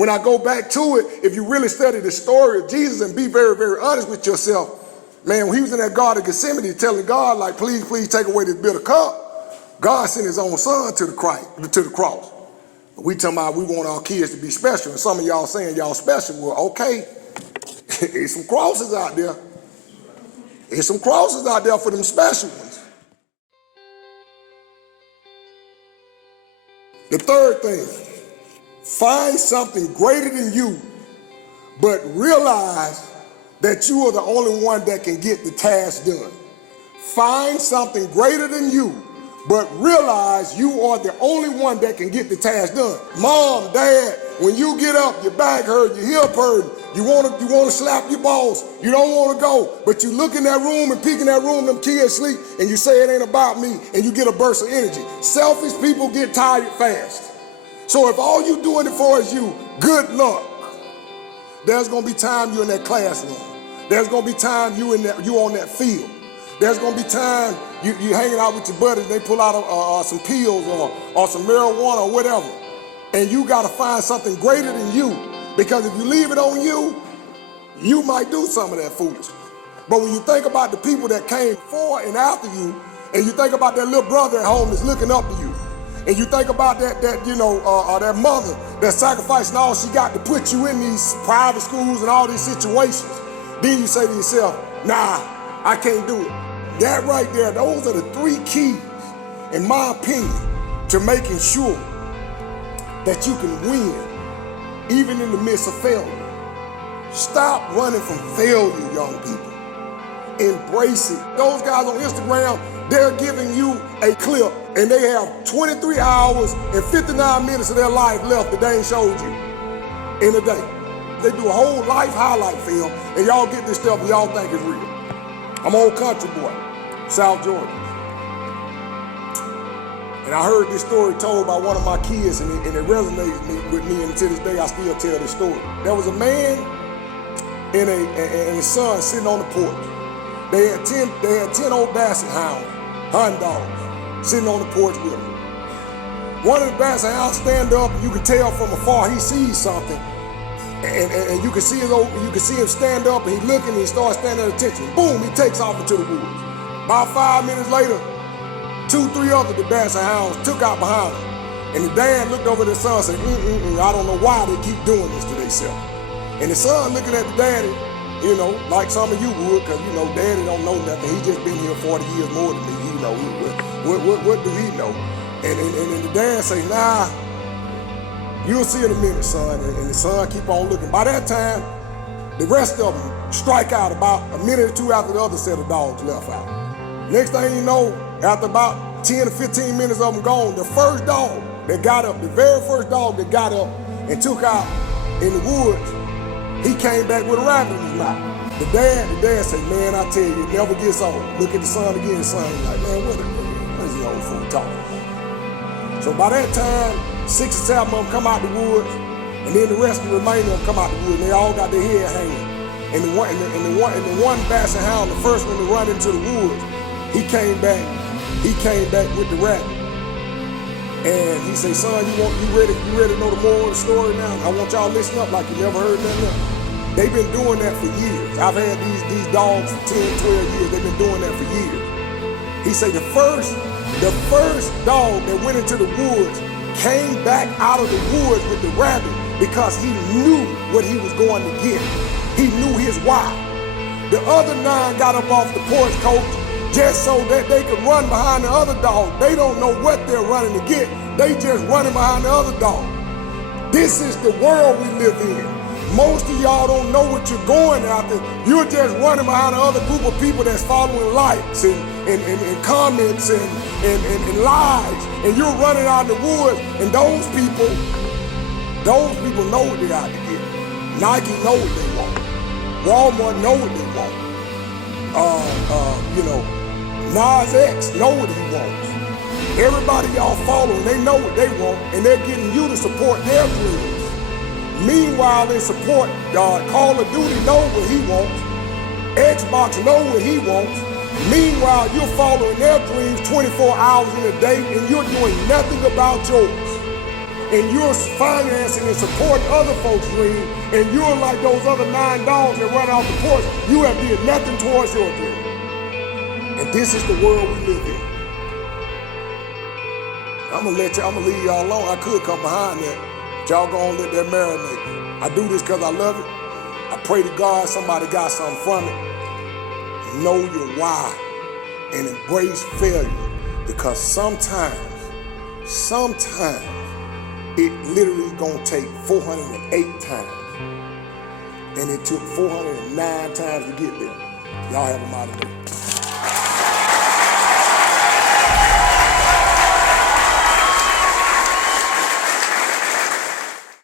When I go back to it, if you really study the story of Jesus and be very, very honest with yourself, man, when he was in that Garden of Gethsemane telling God, like, please, please take away this bitter cup, God sent his own son to the cross. We talking about we want our kids to be special, and some of y'all saying y'all special. Well, okay, there's some crosses out there. There's some crosses out there for them special ones. The third thing, find something greater than you, but realize that you are the only one that can get the task done. Find something greater than you, but realize you are the only one that can get the task done. Mom, dad, when you get up, your back hurt, your hip hurt, you want to slap your boss, you don't want to go, but you look in that room and peek in that room, them kids sleep, and you say it ain't about me, and you get a burst of energy. Selfish people get tired fast. So if all you doing it for is you, good luck. There's gonna be time you in that classroom. There's gonna be time you on that field. There's gonna be time you hanging out with your buddies, they pull out some pills or some marijuana or whatever, and you gotta find something greater than you, because if you leave it on you, you might do some of that foolishness. But when you think about the people that came before and after you, and you think about that little brother at home that's looking up to you, and you think about that mother that's sacrificing all she got to put you in these private schools and all these situations, then you say to yourself, nah, I can't do it. That right there, those are the three keys, in my opinion, to making sure that you can win, even in the midst of failure. Stop running from failure, young people. Embrace it. Those guys on Instagram, they're giving you a clip, and they have 23 hours and 59 minutes of their life left that they ain't showed you in a day. They do a whole life highlight film, and y'all get this stuff and y'all think it's real. I'm an old country boy, South Georgia. And I heard this story told by one of my kids, and it resonates with me, and to this day I still tell this story. There was a man and his son sitting on the porch. They had 10 old basset hound dogs, sitting on the porch with them. One of the basset hounds stand up, and you can tell from afar he sees something, and you can see him stand up, and he looking, and he starts standing at attention. Boom, he takes off into the woods. About 5 minutes later, 2-3 other the basset hounds took out behind him, and the dad looked over at the son and said, I don't know why they keep doing this to themselves. And the son looking at the daddy, like some of you would, because, daddy don't know nothing. He just been here 40 years more than me. What do he know? And the dad say, nah, you'll see in a minute, son. And the son keep on looking. By that time, the rest of them strike out about a minute or two after the other set of dogs left out. Next thing you know, after about 10 or 15 minutes of them gone, the first dog that got up, the very first dog that got up and took out in the woods, he came back with a rabbit in his mouth. The dad said, man, I tell you, it never gets old. Look at the son again, the son like, man, what is the old fool talking? So by that time, 6 or 7 of them come out the woods, and then the rest of the remainder of them come out the woods, and they all got their head hanging. And the one basset hound, the first one to run into the woods, he came back with the rabbit. And he said, son, you ready to know the moral of the story now? I want y'all to listen up like you never heard nothing else. They've been doing that for years. I've had these dogs for 10, 12 years. They've been doing that for years. He said the first dog that went into the woods came back out of the woods with the rabbit because he knew what he was going to get. He knew his why. The other 9 got up off the porch, coach, just so that they could run behind the other dog. They don't know what they're running to get. They just running behind the other dog. This is the world we live in. Most of y'all don't know what you're going after. You're just running behind another group of people that's following likes and comments and lies. And you're running out in the woods, and those people know what they out to get. Nike know what they want. Walmart know what they want. Nas X know what he wants. Everybody y'all following, they know what they want, and they're getting you to support their dreams. Meanwhile, in support, Call of Duty know what he wants. Xbox know what he wants. Meanwhile, you're following their dreams 24 hours in a day, and you're doing nothing about yours. and you're financing and supporting other folks' dream, and you're like those other 9 dogs that run off the porch, you have did nothing towards your dream. And this is the world we live in. I'm gonna leave y'all alone. I could come behind that, but y'all gonna let that marinate. I do this because I love it. I pray to God somebody got something from it. Know your why and embrace failure, because sometimes it literally gonna take 408 times, and it took 409 times to get there. Y'all have a mighty day.